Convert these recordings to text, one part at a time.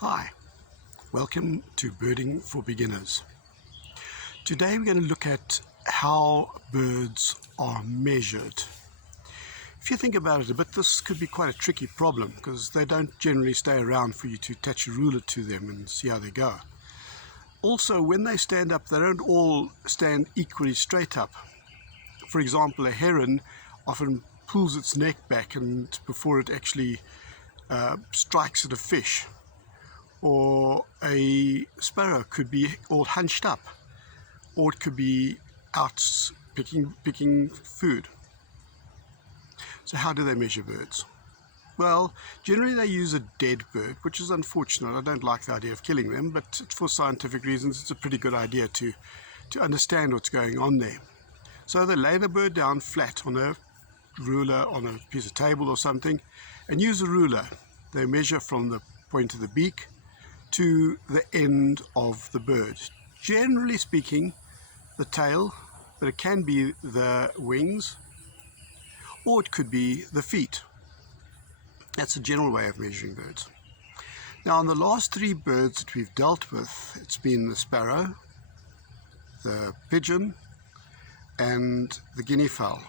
Hi, welcome to Birding for Beginners. Today we're going to look at how birds are measured. If you think about it a bit, this could be quite a tricky problem because they don't generally stay around for you to attach a ruler to them and see how they go. Also, when they stand up, they don't all stand equally straight up. For example, a heron often pulls its neck back and before it actually strikes at a fish. Or a sparrow could be all hunched up, or it could be out picking food. So how do they measure birds? Well, generally they use a dead bird, which is unfortunate. I don't like the idea of killing them, but for scientific reasons it's a pretty good idea to understand what's going on there. So they lay the bird down flat on a ruler, on a piece of table or something, and use a ruler. They measure from the point of the beak to the end of the bird. Generally speaking, the tail, but it can be the wings, or it could be the feet. That's a general way of measuring birds. Now, on the last three birds that we've dealt with, it's been the sparrow, the pigeon, and the guinea fowl.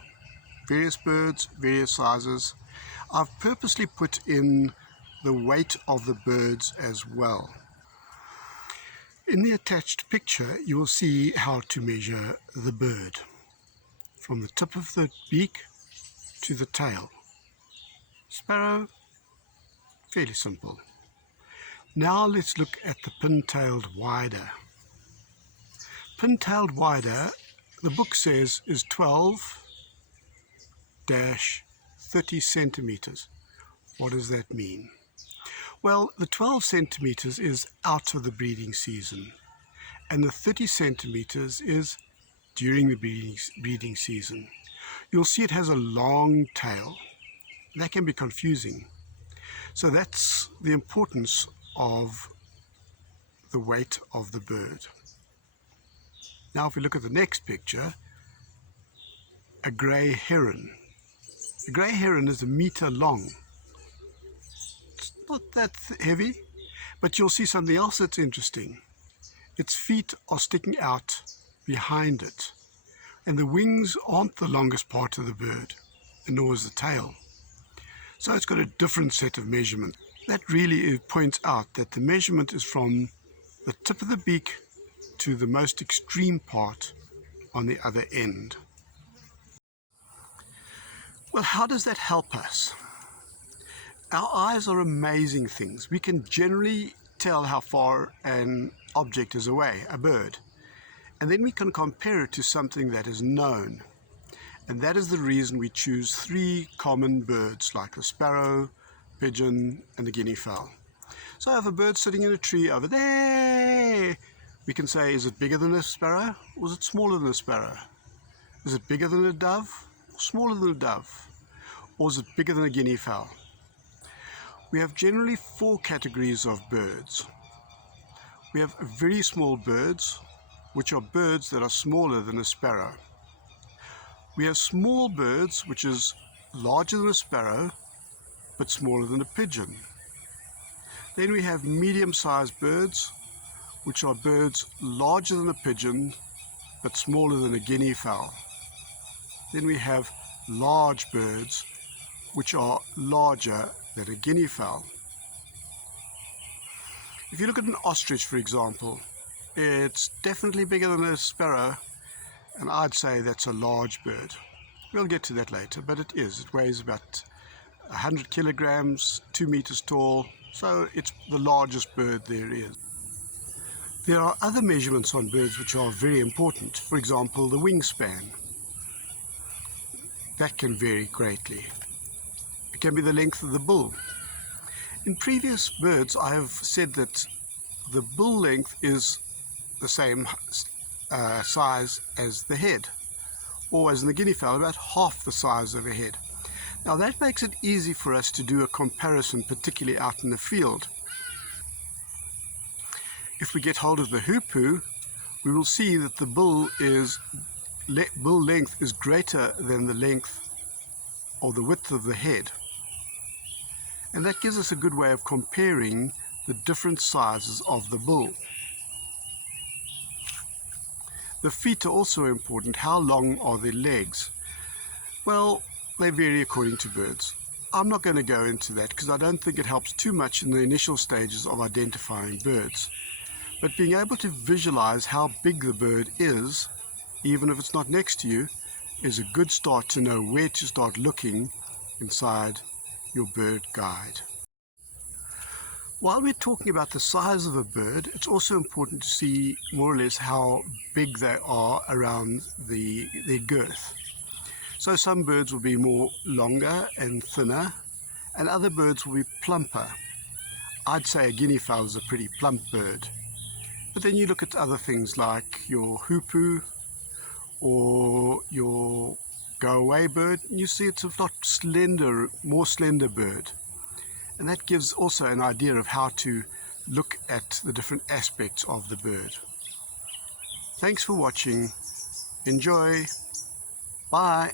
Various birds, various sizes. I've purposely put in the weight of the birds as well. In the attached picture you will see how to measure the bird from the tip of the beak to the tail. Sparrow, fairly simple. Now let's look at the pin-tailed wider. Pin-tailed wider, the book says, is 12-30 centimeters. What does that mean? Well, the 12 centimeters is out of the breeding season, and the 30 centimeters is during the breeding season. You'll see it has a long tail. That can be confusing. So that's the importance of the weight of the bird. Now if we look at the next picture, a grey heron. A grey heron is 1 meter long. Not that heavy, but you'll see something else that's interesting. Its feet are sticking out behind it, and the wings aren't the longest part of the bird, and nor is the tail. So it's got a different set of measurement. That really points out that the measurement is from the tip of the beak to the most extreme part on the other end. Well, how does that help us? Our eyes are amazing things. We can generally tell how far an object is away, a bird, and then we can compare it to something that is known. And that is the reason we choose 3 common birds like the sparrow, pigeon, and the guinea fowl. So I have a bird sitting in a tree over there. We can say, is it bigger than a sparrow, or is it smaller than a sparrow? Is it bigger than a dove, or smaller than a dove? Or is it bigger than a guinea fowl? We have generally 4 categories of birds. We have very small birds, which are birds that are smaller than a sparrow. We have small birds, which is larger than a sparrow, but smaller than a pigeon. Then we have medium-sized birds, which are birds larger than a pigeon, but smaller than a guinea fowl. Then we have large birds, which are larger than a guinea fowl. If you look at an ostrich, for example, it's definitely bigger than a sparrow, and I'd say that's a large bird. We'll get to that later, but it is. It weighs about 100 kilograms, 2 meters tall, so it's the largest bird there is. There are other measurements on birds which are very important. For example, the wingspan. That can vary greatly. It can be the length of the bill. In previous birds, I have said that the bill length is the same size as the head, or as in the guinea fowl, about half the size of a head. Now that makes it easy for us to do a comparison, particularly out in the field. If we get hold of the hoopoo, we will see that the bill length is greater than the length or the width of the head. And that gives us a good way of comparing the different sizes of the bill. The feet are also important. How long are their legs? Well, they vary according to birds. I'm not going to go into that because I don't think it helps too much in the initial stages of identifying birds. But being able to visualize how big the bird is, even if it's not next to you, is a good start to know where to start looking inside your bird guide. While we're talking about the size of a bird, it's also important to see more or less how big they are around their girth. So some birds will be more longer and thinner, and other birds will be plumper. I'd say a guinea fowl is a pretty plump bird. But then you look at other things like your hoopoe or your go-away bird, and you see it's a lot slender, more slender bird. And that gives also an idea of how to look at the different aspects of the bird. Thanks for watching. Enjoy. Bye.